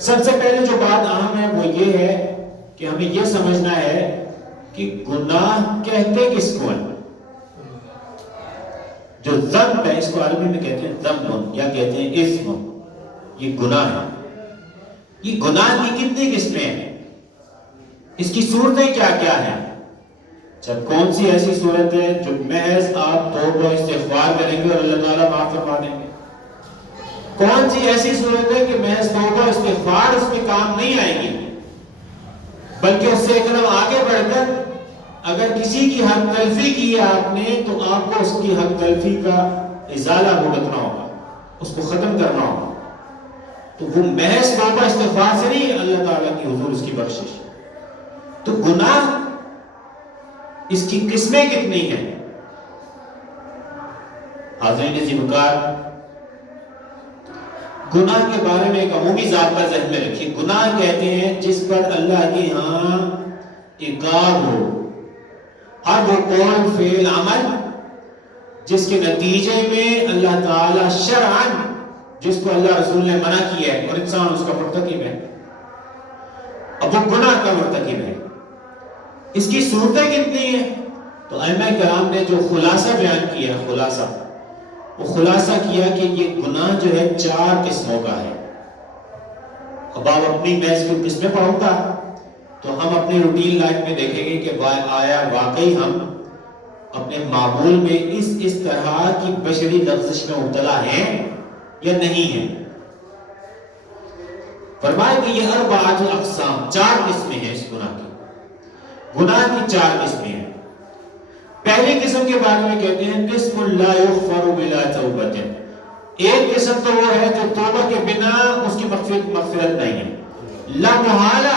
سب سے پہلے جو بات اہم ہے وہ یہ ہے کہ ہمیں یہ سمجھنا ہے کہ گناہ کہتے کس کو ہیں. جو ذنب ہے اس کو عربی میں کہتے ہیں ذنب یا کہتے ہیں اسم. یہ گناہ ہے. یہ گناہ کی کتنی قسمیں ہیں, اس کی صورتیں کیا کیا ہیں. جب کون سی ایسی صورت ہے جو محض آپ توبہ استغفار کریں گے اور اللہ تعالیٰ معاف فرما دیں گے. کون سی ایسی صورت ہے کہ محض توبہ استغفار اس میں کام نہیں آئے گی, بلکہ اس سے ایک قدم آگے بڑھ کر اگر کسی کی حق تلفی کی ہے آپ نے تو آپ کو اس کی حق تلفی کا ازالہ بھگتنا ہوگا, اس کو ختم کرنا ہوگا. تو وہ محض توبہ استغفار سے نہیں, اللہ تعالیٰ کی حضور اس کی بخشش. تو گناہ اس کی قسمیں کتنی ہیں. حاضرین عزیز وقار, گناہ کے بارے میں ایک عمومی ضابطہ ذہن میں رکھیے. گناہ کہتے ہیں جس پر اللہ کے ہاں عقاب ہو. ہر وہ قول فعل عمل جس کے نتیجے میں اللہ تعالی شرعاً جس کو اللہ رسول نے منع کیا ہے اور انسان اس کا مرتکب ہے, اب وہ گناہ کا مرتکب ہے. اس کی صورتیں کتنی ہیں. تو ائمہ کرام نے جو خلاصہ بیان کیا, وہ خلاصہ کیا کہ یہ گناہ جو ہے 4 قسموں کا ہے. اب آپ اپنی میں اس کی قسمیں پڑھوں گا تو ہم اپنی روٹین لائف میں دیکھیں گے کہ آیا واقعی ہم اپنے معمول میں اس طرح کی بشری لفظش میں مبتلا ہیں یا نہیں ہیں. فرمایا کہ یہ 4 اقسام 4 قسمیں ہیں اس گناہ کی. گناہ کی 4 قسمیں ہیں. پہلی قسم کے بارے میں کہتے ہیں قسم لا یغفر بلا توبۃ. ایک قسم تو وہ ہے جو توبہ کے بنا اس کی مغفرت نہیں ہے. لا محالہ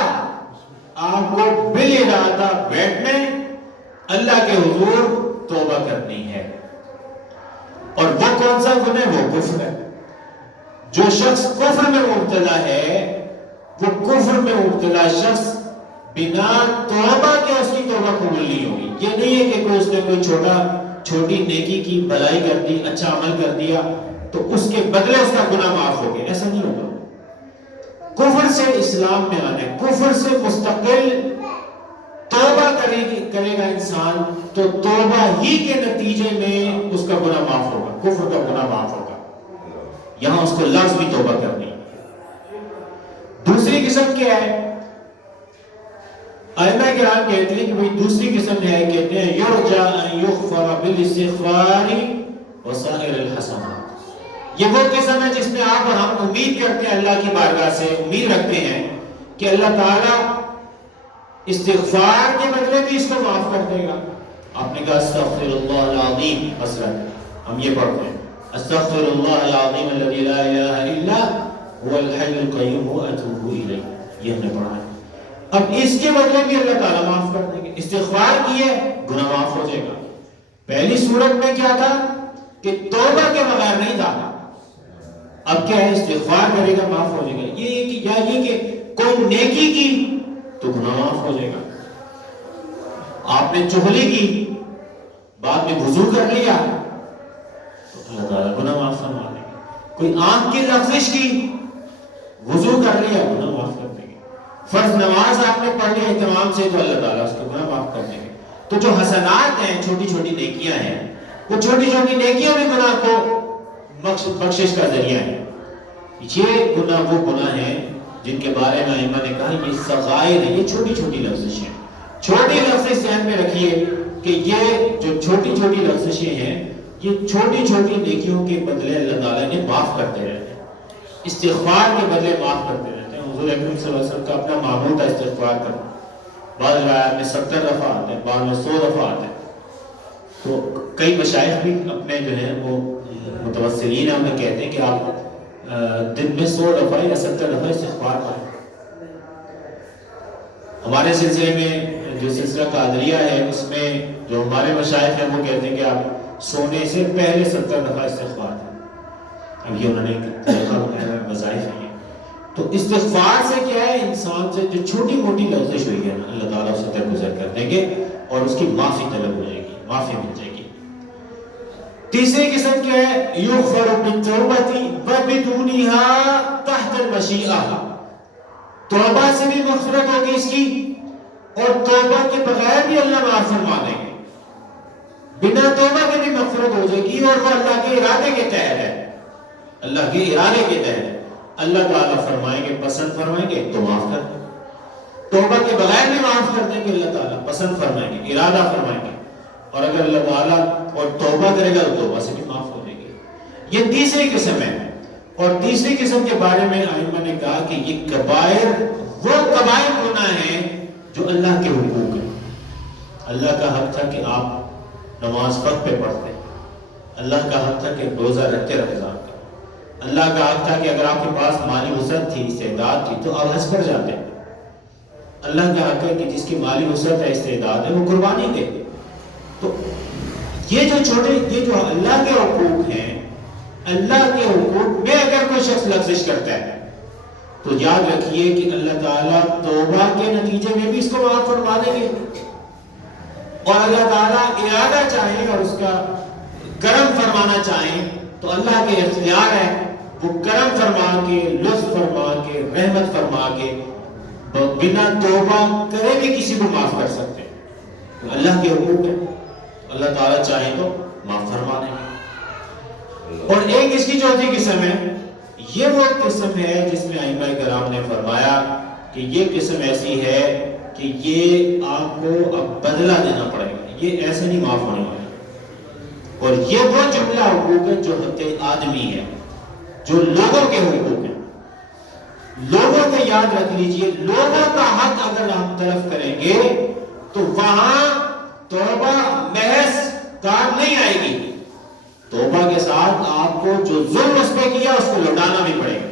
آپ کو بل ارادہ بیٹھنے اللہ کے حضور توبہ کرنی ہے. اور وہ کون سا گناہ ہے؟ وہ کفر ہے. جو شخص کفر میں مبتلا ہے, وہ کفر میں مبتلا شخص بنا توبہ کے اس کی توبہ قبول نہیں ہوگی. یہ نہیں ہے کہ اس نے کوئی چھوٹی نیکی کی, بھلائی کر دی, اچھا عمل کر دیا تو اس کے بدلے اس کا گناہ معاف ہو گیا. ایسا نہیں ہوگا. کفر سے اسلام میں آنے, کفر سے مستقل توبہ کرے گا انسان تو توبہ ہی کے نتیجے میں اس کا گناہ معاف ہوگا, کفر کا گناہ معاف ہوگا. یہاں اس کو لازمی توبہ کرنی. دوسری قسم کیا ہے؟ ائمہ کرام کہتے ہیں کہ بھئی دوسری قسم ہے, کہتے ہیں یرجا ان یغفر بالاستغفار وسائر الحسنات. یہ وہ قسم ہے جس میں آپ اور ہم امید کرتے ہیں, اللہ کی بارگاہ سے امید رکھتے ہیں کہ اللہ تعالیٰ استغفار کے بدلے بھی اس کو معاف کر دے گا. آپ نے کہا استغفر اللہ العظیم, مثلا ہم یہ پڑھتے ہیں استغفر اللہ العظیم الذی لا الہ الا هو الحی القیوم واتوب الیہ. یہ ہم نے پڑھا ہے. اب اس کے بدلے بھی اللہ تعالیٰ معاف کر دیں گے. استغفار کیے گناہ معاف ہو جائے گا. پہلی صورت میں کیا تھا کہ توبہ کے بغیر نہیں تھا, اب کیا ہے استغفار کرے گا معاف ہو جائے گا. یہ کہ کوئی نیکی کی تو گناہ معاف ہو جائے گا. آپ نے چغلی کی, بعد میں وضو کر لیا تو اللہ تعالیٰ گناہ معاف فرما دیں گے. کوئی آنکھ کی لغزش کی, وضو کر لیا, گناہ معاف کر دیں گے. فرض نماز آپ نے پڑھ لی اہتمام سے تو اللہ تعالیٰ اس کو گناہ معاف کر دیں گے. تو جو حسنات ہیں, چھوٹی چھوٹی نیکیاں ہیں, وہ چھوٹی چھوٹی نیکیاں بھی گناہ کو بخشش کا ذریعہ ہے. یہ گناہ وہ گناہ ہیں جن کے بارے میں ائمہ نے کہا یہ صغائر ہیں, یہ چھوٹی چھوٹی لفظشیں ہیں. چھوٹی لفظ ذہن میں رکھیے کہ یہ جو چھوٹی چھوٹی لفظشیں ہیں یہ چھوٹی چھوٹی نیکیوں کے بدلے اللہ تعالیٰ نے معاف کرتے رہتے ہیں. استغفار کے بدلے معاف کرتے رہتے ہیں. حضور اکرم صلی اللہ علیہ وسلم کا اپنا معمول تھا استغفار کرنا. بعض روایات میں 70 دفعہ آتے ہیں, بعض میں 100 دفعہ آتے ہیں. تو کئی مشائخ بھی اپنے جو ہیں وہ متوسلین ہیں, ہمیں کہتے ہیں کہ آپ دن میں 100 دفعہ یا 70 دفعہ استغفار کریں. ہمارے سلسلے میں جو سلسلہ قادریہ ہے اس میں جو ہمارے مشائخ ہیں وہ کہتے ہیں کہ آپ سونے سے پہلے 70 دفعہ استغفار کریں. اب یہ انہوں نے طریقہ بنایا ہے, وظائف ہیں. تو استغفار سے کیا ہے, انسان سے جو چھوٹی موٹی لغزش ہوئی ہے اللہ تعالیٰ اسے درگزر کر دیں گے اور اس کی معافی طلب ہو جائے گی, معافی مل جائے گی. تیسری قسم کیا ہے؟ یغفر بالتوبۃ وبدونھا تحت المشیئہ، توبہ سے بھی مغفرت ہوگی اس کی، اور توبہ کے بغیر بھی اللہ معاف فرما دیں گے، بنا توبہ کے بھی مغفرت ہو جائے گی، اور وہ اللہ کے ارادے کے تحت ہے، اللہ کے ارادے کے تحت اللہ تعالیٰ فرمائیں گے، پسند فرمائیں گے تو معاف کر دیں، توبہ کے بغیر بھی معاف کر دیں گے اللہ تعالیٰ، پسند فرمائیں گے، ارادہ فرمائیں گے، اور اگر اللہ تعالیٰ اور توبہ کرے گا تو توبہ سے بھی معاف ہو جائے گی۔ یہ تیسری قسم ہے، اور تیسری قسم کے بارے میں ائمہ نے کہا کہ یہ کبائر وہ کبائر گناہ ہیں جو اللہ کے حقوق ہیں۔ اللہ کا حق تھا کہ آپ نماز وقت پہ پڑھتے، اللہ کا حق تھا کہ روزہ رکھتے رمضان کا، اللہ کا حق تھا کہ اگر آپ کے پاس مالی وسعت تھی، استعداد تھی تو آپ حج پر جاتے، اللہ کا حق ہے کہ جس کی مالی وسعت ہے، استعداد ہے، وہ قربانی دے۔ تو یہ جو اللہ کے حقوق ہیں، اللہ کے حقوق میں اگر کوئی شخص لغزش کرتا ہے تو یاد رکھیے کہ اللہ تعالیٰ توبہ کے نتیجے میں بھی اس کو معاف فرما دیں گے، اور اللہ تعالیٰ ارادہ چاہیں اور اس کا کرم فرمانا چاہیں تو اللہ کے اختیار ہے، وہ کرم فرما کے، لطف فرما کے، رحمت فرما کے بنا توبہ کرے بھی کسی کو معاف کر سکتے ہیں۔ تو اللہ کے حقوق ہے، اللہ تعالیٰ چاہیں تو معاف فرما دیں گے۔ اور ایک اس کی چوتھی قسم ہے، یہ وہ قسم ہے جس میں ائمہ کرام نے فرمایا کہ یہ قسم ایسی ہے کہ یہ آپ کو اب بدلہ دینا پڑے گا، یہ ایسے نہیں معاف ہونے والا۔ اور یہ وہ جملہ حقوق ہے جو حق آدمی ہے، جو لوگوں کے حقوق ہیں، لوگوں کو یاد رکھ لیجئے، لوگوں کا حق اگر ہم طرف کریں گے تو وہاں توبہ محض کام نہیں آئے گی، توبہ کے ساتھ آپ کو جو ظلم اس پہ کیا اس کو لوٹانا بھی پڑے گا۔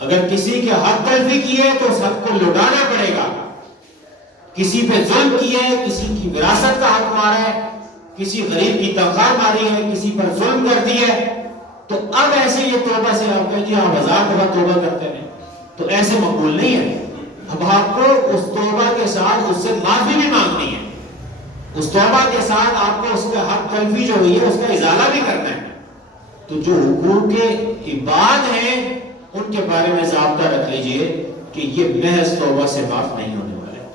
اگر کسی کے حق تلفی کی ہے تو اس حق کو لوٹانا پڑے گا، کسی پہ ظلم کیا ہے، کسی کی وراثت کا حق مارا ہے، کسی غریب کی تنخواہ ماری ہے، کسی پر ظلم کر دی ہے، تو اب ایسے یہ توبہ سے آپ کہیں جی آپ 1000 دفعہ توبہ کرتے ہیں تو ایسے مقبول نہیں ہے۔ اب آپ کو اس توبہ کے ساتھ اس سے معافی بھی مانگنی ہے، اس توبہ کے ساتھ آپ کو اس کا حق تلفی جو ہوئی ہے اس کا ازالہ بھی کرنا ہے۔ تو جو حقوق عباد ہیں ان کے بارے میں ضابطہ رکھ لیجئے کہ یہ محض توبہ سے معاف نہیں ہونے والے۔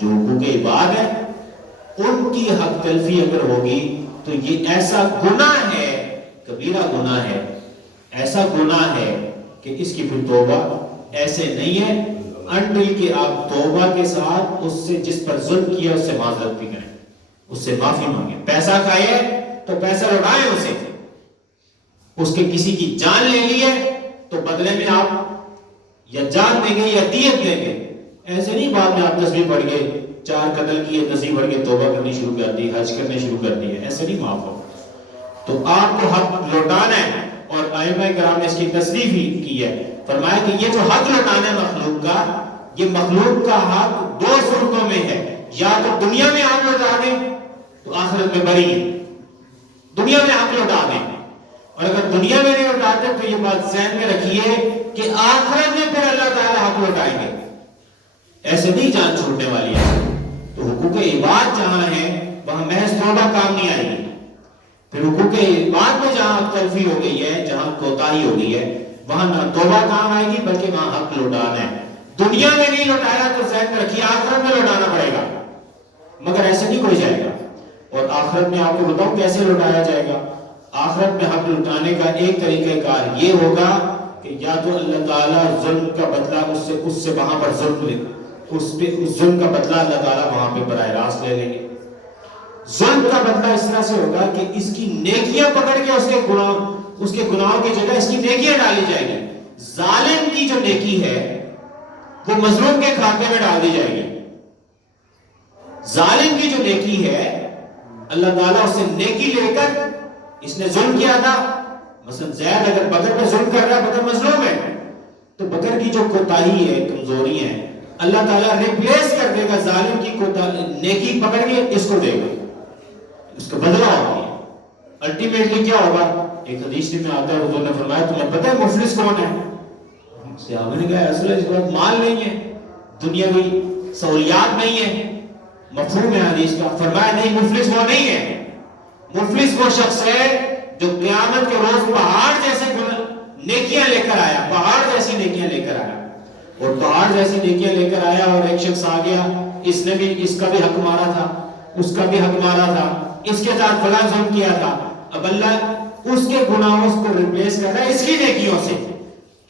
جو حقوق عباد ہیں ان کی حق تلفی اگر ہوگی تو یہ ایسا گناہ ہے، کبیرہ گناہ ہے، ایسا گناہ ہے کہ اس کی پھر توبہ ایسے نہیں ہے انٹل کہ آپ توبہ کے ساتھ اس سے جس پر ظلم کیا اس سے معذرت بھی کریں، اس سے معافی مانگیں۔ پیسہ کھائے تو پیسہ لوٹائیں اسے، اس کے کسی کی جان لے لی ہے تو بدلے میں آپ یا جان دیں گے یا دیت دیں گے، ایسے نہیں بعد میں آپ تسبیح پڑھ گئے، 4 قتل کیے، تسبیح پڑھ کے توبہ کرنی شروع کر دی، حج کرنے شروع کر دی ہے، ایسے نہیں معاف ہو۔ تو آپ کو حق لوٹانا ہے، اور ائمہ کرام نے اس کی تصریح ہی کی ہے، فرمایا کہ یہ جو حق لوٹانا ہے مخلوق کا، یہ مخلوق کا حق 2 صورتوں میں ہے، یا تو دنیا میں حق لوٹا دیں تو آخرت میں بری ہے، دنیا میں حق لوٹا دیں، اور اگر دنیا میں نہیں لوٹاتے تو یہ بات ذہن میں رکھیے کہ آخرت میں پھر اللہ تعالی حق لوٹائیں گے، ایسے نہیں جان چھوڑنے والی ہے۔ تو حقوق عباد جہاں ہیں وہاں محض توبہ کام نہیں آئے گی، پھر حقوق عباد میں جہاں حق تلفی ہو گئی ہے، جہاں کوتاہی ہو گئی ہے، وہاں نہ توبہ کام آئے گی بلکہ وہاں حق لوٹانا ہے۔ دنیا میں نہیں لوٹایا تو ذہن میں رکھیے آخرت میں لوٹانا پڑے گا، مگر ایسے نہیں کوئی جائے گا۔ اور آخرت میں آپ کو بتاؤں کیسے لوٹایا جائے گا۔ آخرت میں حق لوٹانے کا ایک طریقہ کار یہ ہوگا کہ یا تو اللہ تعالیٰ ظلم کا بدلہ اس سے وہاں پر ظلم لے، اس ظلم کا بدلہ اللہ تعالیٰ وہاں پہ براہ راست لے لیں گے۔ ظلم کا بدلہ اس طرح سے ہوگا کہ اس کی نیکیاں پکڑ کے اس کے گناہوں کی جگہ اس کی نیکیاں ڈالی جائے گی۔ ظالم کی جو نیکی ہے وہ مظلوم کے کھاتے میں ڈال دی جائے گی۔ ظالم کی جو نیکی ہے اللہ تعالیٰ اس سے نیکی لے کر، اس نے ظلم کیا تھا، مثلا زید اگر بکر پہ ظلم کر رہا ہے، بکر مظلوم ہے، تو بکر کی جو کوتاہی ہے، کمزوری ہے، اللہ تعالیٰ ریپلیس کر دے گا، ظالم کی نیکی پکڑ کے اس کو دے گا، اس کا بدلہ ہوگا۔ الٹیمیٹلی کیا ہوگا؟ ایک حدیث میں آتا ہے، حضور نے فرمایا تمہیں پتہ ہے مفلس کون ہے؟ صحابہ نے کہا اصل اس وقت مال نہیں ہے، دنیاوی سہولیات نہیں ہے، مفہوم ہے حدیث کا۔ فرمایا نہیں، مفلس وہ نہیں ہے، مفلس وہ شخص ہے جو قیامت کے روز پہاڑ جیسے نیکیاں لے کر آیا، پہاڑ جیسی نیکیاں لے کر آیا، اور پہاڑ جیسی نیکیاں لے کر آیا، اور ایک شخص آ گیا، اس نے بھی اس کا بھی حق مارا تھا، اس کا بھی حق مارا تھا، اس کے ساتھ فلاں ظلم کیا تھا، اب اللہ اس کے گناہوں کو ریپلیس کر رہا ہے اس کی نیکیوں سے،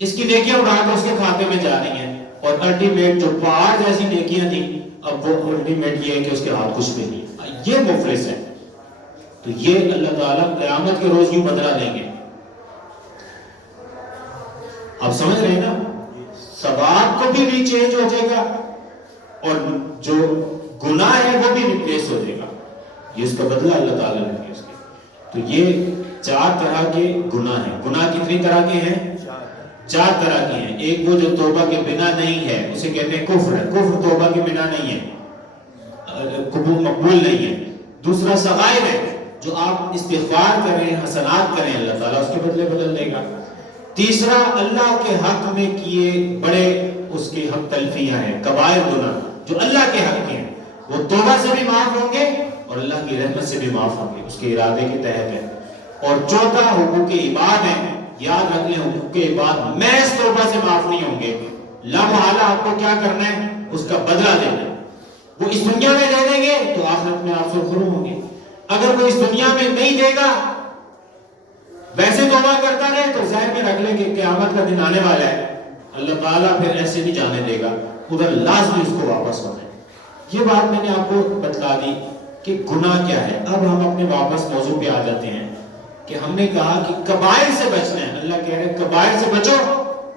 اس کی نیکیاں اڑا کر اس کے کھاتے میں جا رہی ہیں، اور الٹیمیٹ جو پہاڑ جیسی نیکیاں تھیں اب وہ الٹیمیٹ یہ ہے کہ اس کے ہاتھ کچھ بھی نہیں، یہ مفلس ہے۔ تو یہ اللہ تعالیٰ قیامت کے روز یوں بدلہ لیں گے۔ آپ سمجھ رہے ہیں نا، ثواب کو بھی چینج ہو جائے گا اور جو گناہ ہے وہ بھی ریپلیس ہو جائے گا، یہ اس کا بدلہ اللہ تعالیٰ نے دیا اس کے۔ تو یہ 4 طرح کے گناہ ہیں۔ گناہ کتنی طرح کے ہیں؟ 4 طرح کے ہیں۔ ایک وہ جو توبہ کے بنا نہیں ہے، اسے کہتے ہیں کفر ہے، کفر توبہ کے بنا نہیں ہے، قبول مقبول نہیں ہے۔ دوسرا صغائر ہے، جو آپ استغفار کریں، حسنات کریں، اللہ تعالیٰ اس کے بدلے بدل دے گا۔ تیسرا اللہ کے حق میں کیے بڑے اس کے حق تلفیاں ہیں، کبائر گناہ جو اللہ کے حق کے ہیں، وہ توبہ سے بھی معاف ہوں گے اور اللہ کی رحمت سے بھی معاف ہوں گے، اس کے ارادے کے تحت ہے۔ اور چوتھا حقوق عباد ہے، یاد رکھ لیں حقوق عباد محض توبہ سے معاف نہیں ہوں گے، لامحالہ آپ کو کیا کرنا ہے؟ اس کا بدلہ دینا ہے۔ وہ اس دنیا میں دے دیں گے تو آخرت میں آپ سے محروم ہوں گے، اگر وہ اس دنیا میں نہیں دے گا، ویسے توبہ کرتا رہے تو ذہن میں رکھ لیں کہ قیامت کا دن آنے والا ہے، اللہ تعالیٰ پھر ایسے نہیں جانے دے گا، ادھر لازمی اس کو واپس ہونا ہے۔ یہ بات میں نے آپ کو بتلا دی کہ گناہ کیا ہے۔ اب ہم اپنے واپس موضوع پہ آ جاتے ہیں کہ ہم نے کہا کہ کبائر سے بچنا ہے، اللہ کہہ رہے کبائر سے بچو،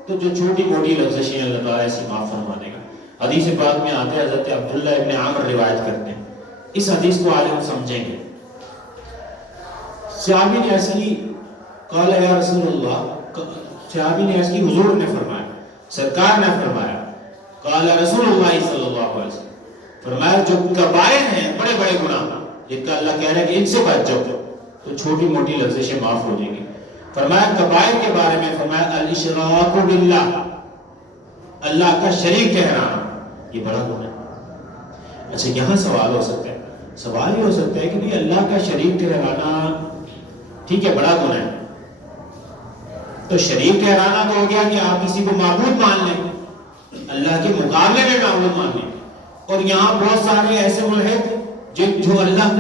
تو جو چھوٹی موٹی لفظیں اللہ تعالیٰ ایسی معاف فرما دے گا۔ حدیث پاک میں آتے حضرت عبداللہ ابن عامر روایت کرتے ہیں، اس حدیث کو آج ہم سمجھیں گے۔ صحابی نے عرض کی، قال یا رسول اللہ، صحابی نے عرض کی حضور نے فرمایا، سرکار نے فرمایا، قال رسول اللہ صلی اللہ علیہ وسلم، فرمایا جو کبائر ہیں، بڑے بڑے گناہ جن کا اللہ کہہ رہا ہے کہ ان سے بچ جاؤ تو چھوٹی موٹی لفظیں معاف ہو جائیں گی۔ فرمایا کبائر کے بارے میں فرمایا الاشراک باللہ، اللہ کا شریک ٹھہرانا، یہ بڑا گناہ ہے۔ اچھا یہاں سوال ہو سکتا ہے، سوال یہ ہو سکتا ہے کہ بھی اللہ کا شریک ٹھہرانا ٹھیک ہے بڑا گناہ ہے، تو شریک ٹھہرانا تو ہو گیا کہ آپ کسی کو معبود مان لیں، اللہ کے مقابلے میں معبود مان لیں، اور یہاں بہت سارے ایسے ملحد جو اللہ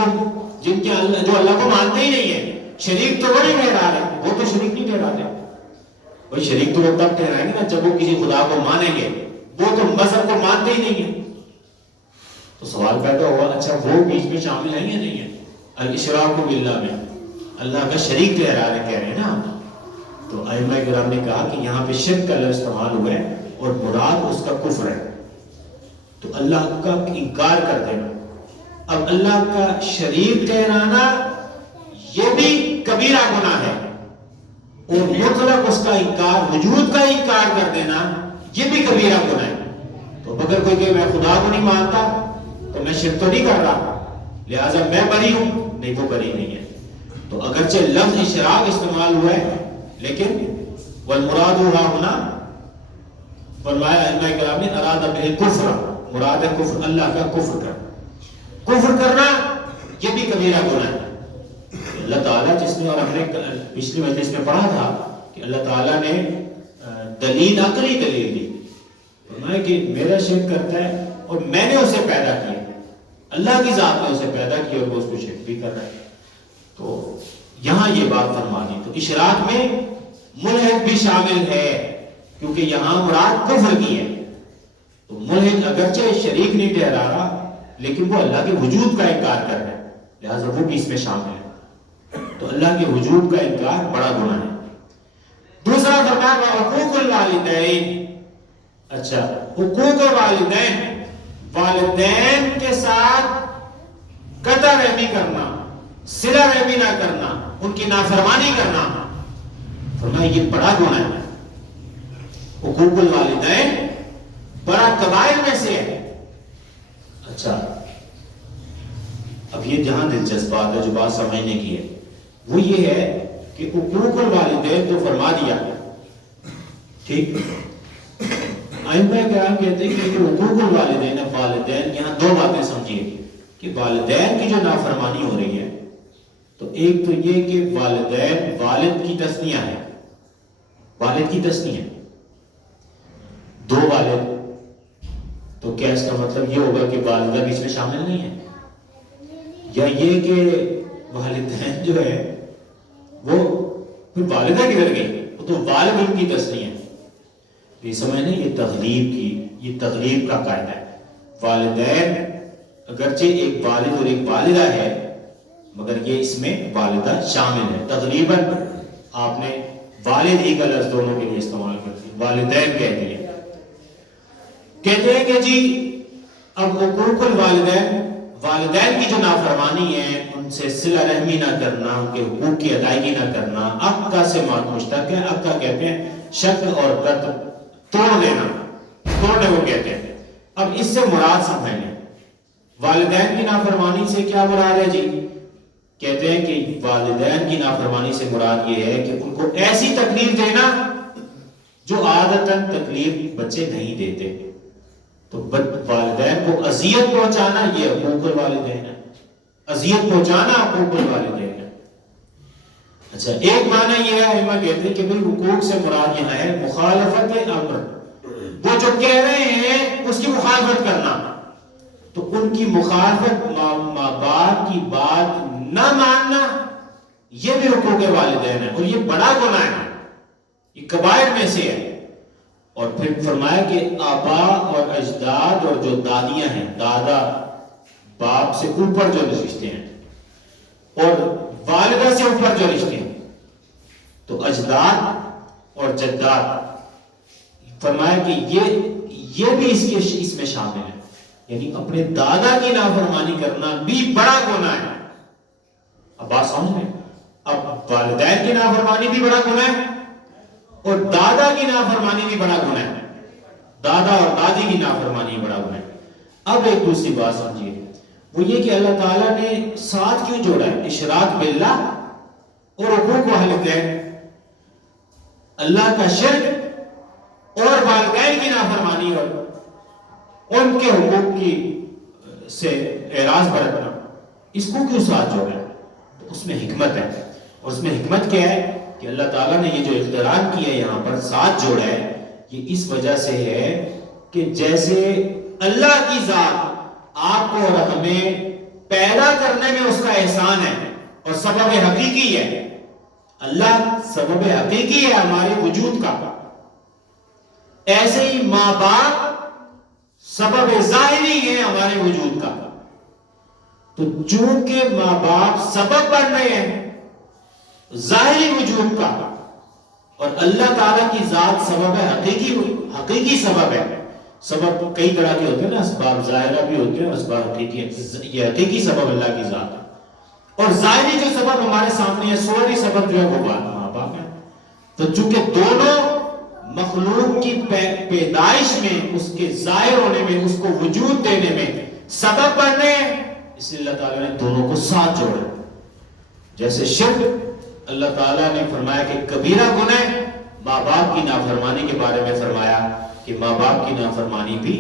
کو مانتے ہی نہیں ہیں، شریک تو وہ نہیں ٹھہرا رہے، وہ تو شریک نہیں ٹھہرا رہے، وہ شریک تو وہ تب ٹھہرائیں گے نا جب وہ کسی خدا کو مانیں گے، وہ تو مذہب کو مانتے ہی نہیں ہیں۔ تو سوال پیدا ہوا، اچھا وہ بیچ میں شامل ہیں یا نہیں ہے الاشراک باللہ میں، اللہ کا شریک ٹھہرا رہے کہہ رہے ہیں نا؟ تو ائمہ کرام نے کہا کہ یہاں پہ شرک کا لفظ استعمال ہوا ہے اور مراد اس کا کفر ہے، تو اللہ کا انکار کر دینا۔ اب اللہ کا شریک ٹھہرانا یہ بھی کبیرہ گناہ ہے، اور مطلق اس کا انکار، وجود کا انکار کر دینا یہ بھی کبیرہ گناہ ہے۔ تو اگر کوئی کہ میں خدا کو نہیں مانتا تو میں شرک تو نہیں کر رہا، لہٰذا میں بری ہوں، نہیں وہ بری نہیں ہے۔ تو اگرچہ لفظ اشراک استعمال ہوا ہے لیکن والمراد ہنا فرمایا ائمہ کرام نے اراد بالکفر، مراد ہے کفر، اللہ کا کفر کرنا۔ کفر کرنا یہ بھی کبیرہ گناہ ہے۔ اللہ تعالیٰ جس نے، اور ہم نے پچھلی مجلس میں پڑھا تھا کہ اللہ تعالیٰ نے دلیل، عقلی دلیل دی، فرمایا کہ میرا شرک کرتا ہے اور میں نے اسے پیدا کیا، اللہ کی ذات نے اسے پیدا کیا اور وہ اس کو شرک بھی کر رہا ہے۔ تو یہاں یہ بات فرما دی۔ تو اشراک میں ملحد بھی شامل ہے کیونکہ یہاں مراد کفر کی ہے۔ تو ملحد اگرچہ شریک نہیں ٹھہرا رہا لیکن وہ اللہ کے وجود کا انکار کر رہا ہے، لہٰذا وہ بھی اس میں شامل ہے۔ تو اللہ کے وجود کا انکار بڑا گناہ ہے۔ دوسرا فرمایا حقوق الوالدین، اچھا حقوق والدین، والدین کے ساتھ قطع رحمی کرنا، صلہ رحمی نہ کرنا، ان کی نافرمانی کرنا، فرمایا یہ بڑا گناہ ہے۔ حقوق الوالدین بڑا کبائر میں سے ہے۔ اچھا اب یہ جہاں دلچسپ بات ہے جو بات سمجھنے کی ہے وہ یہ ہے کہ حقوق الوالدین تو فرما دیا، ٹھیک، ائمہ کرام کہتے ہیں کہ حقوق الوالدین، والدین، یہاں دو باتیں سمجھیے کہ والدین کی جو نافرمانی ہو رہی ہے تو ایک تو یہ کہ والدین والد کی تثنیہ ہے، والد کی تثنیہ، دو والد، تو کیا اس کا مطلب یہ ہوگا کہ والدہ بھی اس میں شامل نہیں ہے؟ یا یہ کہ والدین جو ہے وہ پھر والدہ کدھر گئی؟ وہ تو والد ان کی تثنیہ ہے. یہ سمجھنے یہ تغلیب کا قاعدہ ہے. والدین اگرچہ ایک والد اور ایک والدہ ہے مگر یہ اس میں والدہ شامل ہے. تقریباً آپ نے والد ہی کا لفظ دونوں کے لیے استعمال کر دیا، والدین کہہ دیا. کہتے ہیں کہ جی اب حقوق الوالدین، والدین کی جو نافرمانی ہے، ان سے صلہ رحمی نہ کرنا، ان کے حقوق کی ادائیگی نہ کرنا، عقا سے مشتق ہے. عقا کہتے ہیں شک اور قطع توڑ دینا، توڑنے کو کہتے ہیں. اب اس سے مراد سمجھ لیں، والدین کی نافرمانی سے کیا مراد ہے جی؟ کہتے ہیں کہ والدین کی نافرمانی سے مراد یہ ہے کہ ان کو ایسی تکلیف دینا جو عادتاً تکلیف بچے نہیں دیتے. تو والدین کو اذیت پہنچانا یہ حقوق الوالدین ہے، اذیت پہنچانا حقوق الوالدین ہے. اچھا، ایک معنی یہ ہے، علماء کہتے ہیں کہ بھئی حقوق سے مراد یہ ہے مخالفت امر، وہ جو کہہ رہے ہیں اس کی مخالفت کرنا. تو ان کی مخالفت، ماں باپ کی بات نہ ماننا، یہ بھی حقوق والدین ہے اور یہ بڑا گناہ ہے، یہ کبائر میں سے ہے. اور پھر فرمایا کہ آبا اور اجداد اور جو دادیاں ہیں، دادا باپ سے اوپر جو رشتے ہیں اور والدہ سے اوپر جو رشتے ہیں، تو اجداد اور جداد، فرمایا کہ یہ بھی اس میں شامل ہے. یعنی اپنے دادا کی نافرمانی کرنا بھی بڑا گناہ ہے. اب بات سمجھ لیں، اب والدین کی نافرمانی بھی بڑا گناہ ہے اور دادا کی نافرمانی بھی بڑا گناہ ہے، دادا اور دادی کی نافرمانی بڑا گناہ ہے. اب ایک دوسری بات سمجھیے، وہ یہ کہ اللہ تعالیٰ نے ساتھ کیوں جوڑا ہے اشراک باللہ اور حقوق والدین؟ اللہ کا شرک اور والدین کی نافرمانی اور ان کے حقوق کی سے اعراض برتنا، اس کو کیوں ساتھ جوڑا ہے؟ اس میں حکمت ہے. اور اس میں حکمت کیا ہے کہ اللہ تعالیٰ نے یہ جو اقتران کیا ہے یہاں پر ساتھ جوڑا ہے، یہ اس وجہ سے ہے کہ جیسے اللہ کی ذات آپ کو اور ہمیں پیدا کرنے میں اس کا احسان ہے اور سبب حقیقی ہے، اللہ سبب حقیقی ہے ہمارے وجود کا، ایسے ہی ماں باپ سبب ظاہری ہے ہمارے وجود کا. تو چونکہ ماں باپ سبب بن رہے ہیں ظاہری وجود کا اور اللہ تعالیٰ کی ذات سبب ہے، حقیقی سبب ہے. سبب کئی طرح کے ہوتے ہیں نا، اسباب ظاہرہ بھی ہوتے ہیں، اسباب حقیقی. یہ حقیقی سبب اللہ کی ذات ہے اور ظاہری جو سبب ہمارے سامنے ہے، صوری سبب جو ہے وہ ماں باپ ہے. تو چونکہ دونوں مخلوق کی پیدائش میں، اس کے ظاہر ہونے میں، اس کو وجود دینے میں سبب بن رہے ہیں، اس لیے اللہ تعالیٰ نے دونوں کو ساتھ جوڑا. جیسے شرک اللہ تعالیٰ نے فرمایا کہ کبیرہ گناہ ہے، ماں باپ کی نافرمانی کے بارے میں فرمایا کہ ماں باپ کی نافرمانی بھی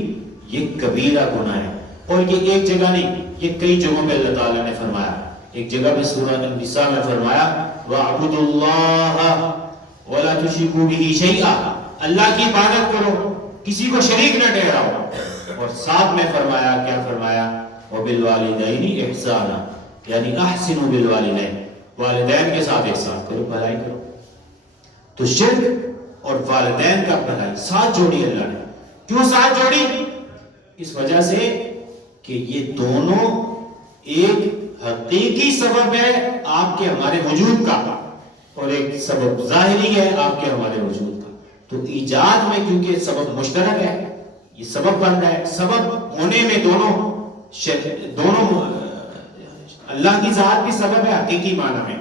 یہ کبیرہ گناہ ہے. اور یہ ایک جگہ نہیں، یہ کئی جگہوں پہ اللہ تعالیٰ نے فرمایا. ایک جگہ پہ سورہ النساء میں فرمایا وَاعْبُدُوا اللَّهَ وَلَا تُشْرِكُوا بِهِ شَيْئًا، اللہ کی عبادت کرو، کسی کو شریک نہ ٹھہراؤ. اور ساتھ میں فرمایا، کیا فرمایا؟ وَبِالْوَالِدَيْنِ إِحْسَانًا، یعنی احسنوا بالوالدین، والدین کے ساتھ احسان کرو، بھلائی کرو. تو شرک اور والدین کا بھلائی ساتھ جوڑی اللہ نے. کیوں ساتھ جوڑی؟ اس وجہ سے کہ یہ دونوں ایک حقیقی سبب ہے آپ کے ہمارے وجود کا اور ایک سبب ظاہری ہے آپ کے ہمارے وجود کا. تو ایجاد میں کیونکہ سبب مشترک ہے، یہ سبب بن رہا ہے، سبب ہونے میں دونوں اللہ کی ذات بھی سبب ہے حقیقی معنی میں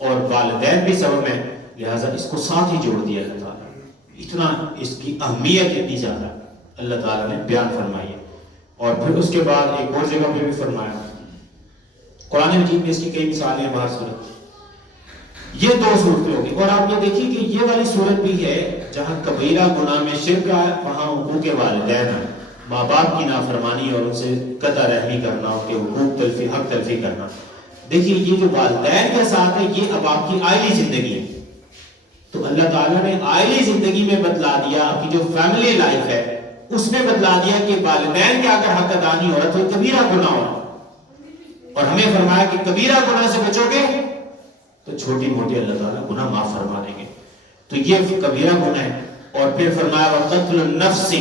اور والدین بھی سبب ہے، لہٰذا اس کو ساتھ ہی جوڑ دیا اللہ تعالیٰ. اتنا اس کی اہمیت اتنی زیادہ اللہ تعالیٰ نے بیان فرمائی ہے. اور پھر اس کے بعد ایک اور جگہ پہ بھی فرمایا، قرآن مجید میں اس کی کئی مثالیں باہر صورت. یہ دو صورتیں ہوگی. اور آپ یہ دیکھیے کہ یہ والی صورت بھی ہے جہاں کبیرہ گناہ میں شرک ہے، وہاں حقوق والدین ہے، ماں باپ کی نافرمانی اور ان سے قطع رحمی کرنا، ان کے حقوق حق تلفی کرنا. دیکھیے یہ جو والدین کے ساتھ ہے یہ اب آپ کی آئلی زندگی ہے. تو اللہ تعالیٰ نے آئلی زندگی میں بتلا دیا، آپ کی جو فیملی لائف ہے اس میں بتلا دیا کہ والدین کے اگر حق ادا نہیں ہو رہا تو کبیرہ گناہ ہو رہا. اور ہمیں فرمایا کہ کبیرہ گناہ سے بچو گے تو چھوٹی موٹی اللہ تعالیٰ گناہ معاف فرما دیں گے. تو یہ کبیرہ گناہ ہے. اور پھر فرمایا وقتل النفس،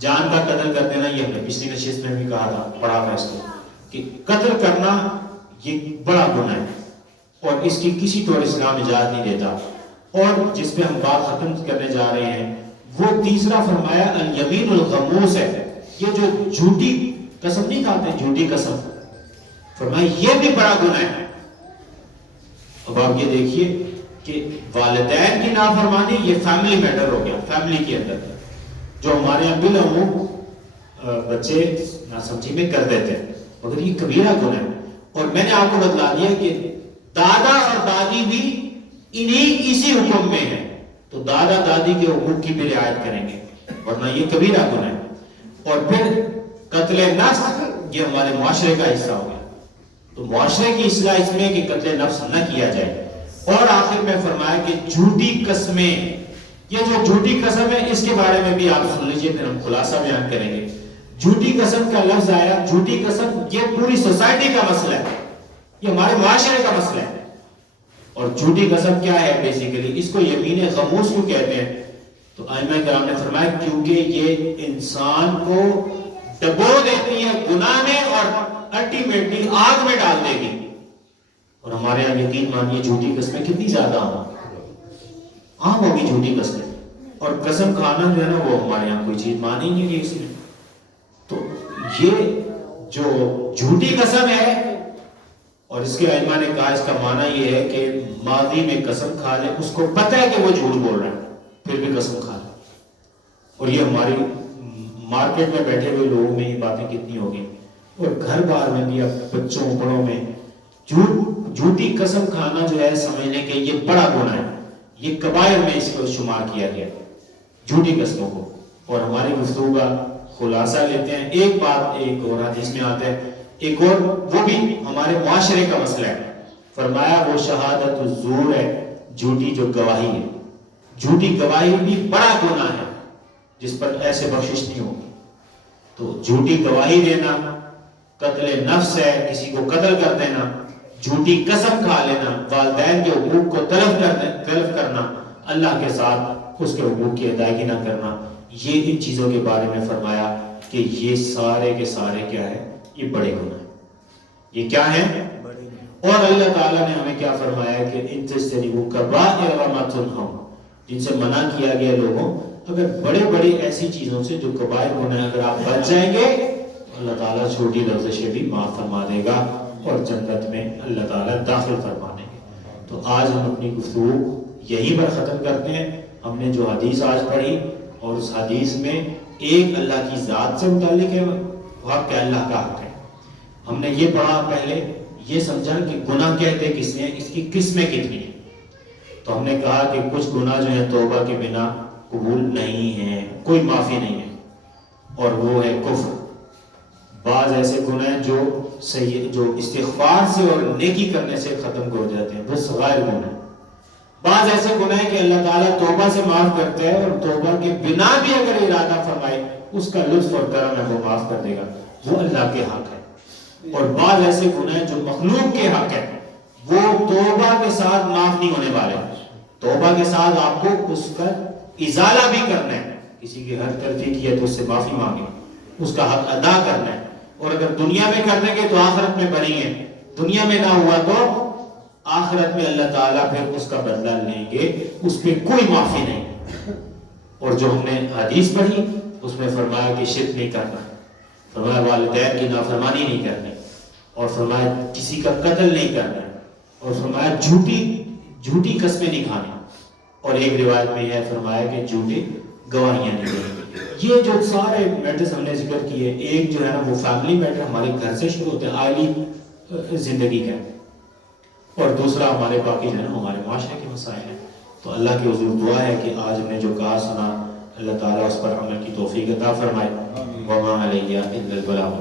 جان کا قتل کر دینا. یہ ہم نے پچھلی نشست میں بھی کہا تھا، پڑھا تھا اس کو کہ قتل کرنا یہ بڑا گناہ ہے اور اس کی کسی طور اسلام اجازت نہیں دیتا. اور جس پہ ہم بات ختم کرنے جا رہے ہیں وہ تیسرا فرمایا الیمین الغموس ہے. یہ جو جھوٹی قسم نہیں کھاتے، جھوٹی قسم، فرمایا یہ بھی بڑا گناہ ہے. اب آپ یہ دیکھیے کہ والدین کی نافرمانی یہ فیملی میٹر ہو گیا. فیملی کے اندر جو ہمارے یہاں بالعموم بچے ناسمجھی میں کر دیتے ہیں مگر یہ کبیرہ گناہ ہے. اور میں نے آپ کو بتلا دیا کہ دادا اور دادی بھی اسی حکم میں ہے، تو دادا دادی کے حقوق کی بھی رعایت کریں گے ورنہ یہ کبیرہ گناہ ہے. اور پھر قتل نفس یہ ہمارے معاشرے کا حصہ ہو گیا. تو معاشرے کی اصلاح اس میں کہ قتل نفس نہ کیا جائے. اور آخر میں فرمایا کہ جھوٹی قسمیں، یہ جو جھوٹی قسم ہے اس کے بارے میں بھی آپ سن لیجئے، پھر ہم خلاصہ بیان کریں گے. جھوٹی قسم کا لفظ آیا، جھوٹی قسم یہ پوری سوسائٹی کا مسئلہ ہے، یہ ہمارے معاشرے کا مسئلہ ہے. اور جھوٹی قسم کیا ہے بیسیکلی، اس کو یمین غموس کیوں کہتے ہیں؟ تو ائمہ کرام نے فرمایا کیونکہ یہ انسان کو ڈبو دیتی ہے گناہ میں اور الٹیمیٹلی آگ میں ڈال دے گی. اور ہمارے یہاں یقین مانیے جھوٹی قسمیں کتنی زیادہ عام ہوگی جھوٹی قسمیں. اور قسم کھانا جو ہے نا وہ ہمارے یہاں کوئی چیز مانی ہی نہیں کسی نے. تو یہ جو جھوٹی قسم ہے، اور اس کے ائمہ نے کہا اس کا معنی یہ ہے کہ ماضی میں قسم کھا لے، اس کو پتہ ہے کہ وہ جھوٹ بول رہا ہے پھر بھی قسم کھا لے. اور یہ ہماری مارکیٹ میں بیٹھے ہوئے لوگوں میں یہ باتیں کتنی ہوگی، اور گھر بار میں بھی اب بچوں بڑوں میں جھوٹی قسم کھانا جو ہے سمجھنے کے یہ بڑا گناہ ہے. یہ کبائر میں اس کو شمار کیا گیا جھوٹی قسموں کو. اور ہماری گفتگو کا خلاصہ لیتے ہیں. ایک بات ایک اور حدیث میں آتا ہے، ایک اور وہ بھی ہمارے معاشرے کا مسئلہ ہے. فرمایا وہ شہادت الزور ہے، جھوٹی جو گواہی ہے. جھوٹی گواہی بھی بڑا گناہ ہے جس پر ایسے بخشش نہیں ہوگی. تو جھوٹی گواہی دینا، قتل نفس ہے، کسی کو قتل کر دینا، جھوٹی قسم کھا لینا، والدین کے حقوق کو تلف کرنا، اللہ کے ساتھ اس کے حقوق کی ادائیگی نہ کرنا، یہ ان چیزوں کے بارے میں فرمایا کہ یہ سارے کے سارے کیا ہے، یہ بڑے گناہ ہیں. یہ کیا ہیں؟ اور اللہ تعالیٰ نے ہمیں کیا فرمایا کہ ان تجتنبوا کبائر ما تنہون، جن سے منع کیا گیا لوگوں، اگر بڑے بڑے ایسی چیزوں سے جو کبائر گناہ اگر آپ بچ جائیں گے اللہ تعالیٰ چھوٹی لفظیں بھی معاف فرما دے گا اور جنت میں اللہ تعالیٰ داخل فرما دیں گے. تو آج ہم اپنی گفتگو یہیں پر ختم کرتے ہیں. ہم نے جو حدیث آج پڑھی اور اس حدیث میں ایک اللہ کی ذات سے متعلق ہے، حق ہے، اللہ کا حق ہے. ہم نے یہ پڑھا پہلے، یہ سمجھا کہ گناہ کہتے کس نے، اس کی قسمیں کتنی ہیں. تو ہم نے کہا کہ کچھ گناہ جو ہیں توبہ کے بنا قبول نہیں ہیں، کوئی معافی نہیں ہے، اور وہ ہے کفر. بعض ایسے گناہ جو استغفار سے اور نیکی کرنے سے ختم ہو جاتے ہیں، وہ صغائر گناہ. بعض ایسے گناہ کہ اللہ تعالیٰ توبہ سے معاف کرتا ہے اور توبہ کے بنا بھی اگر ارادہ فرمائے اس کا لطف اور کرم ہے وہ معاف کر دے گا، وہ اللہ کے حق ہے. اور بعض ایسے گناہ جو مخلوق کے حق ہے وہ توبہ کے ساتھ معاف نہیں ہونے والے. توبہ کے ساتھ آپ کو اس کا ازالہ بھی کرنا ہے، کسی کی حد تلفی کی ہے تو اس سے معافی مانگے، اس کا حق ادا کرنا ہے. اور اگر دنیا میں کر دیں گے تو آخرت میں بنیں گے، دنیا میں نہ ہوا تو آخرت میں اللہ تعالیٰ پھر اس کا بدلہ لیں گے، اس پہ کوئی معافی نہیں. اور جو ہم نے حدیث پڑھی اس میں فرمایا کہ شرک نہیں کرنا، فرمایا والدین کی نافرمانی نہیں کرنی، اور فرمایا کسی کا قتل نہیں کرنا، اور فرمایا جھوٹی قسمیں نہیں کھانی، اور ایک روایت میں یہ فرمایا کہ جھوٹی گواہیاں نہیں دینی. یہ جو سارے میٹرز ہم نے ذکر کیے، ایک جو ہے نا وہ فیملی میٹر ہمارے گھر سے شروع ہوتے ہیں، عائلی زندگی کا، اور دوسرا ہمارے باقی جو ہے نا ہمارے معاشرے کے مسائل ہیں. تو اللہ کی حضور دعا ہے کہ آج ہم نے جو کہا سنا اللہ تعالیٰ اس پر عمل کی توفیق عطا فرمائے. وما علیہ الا البلاغ.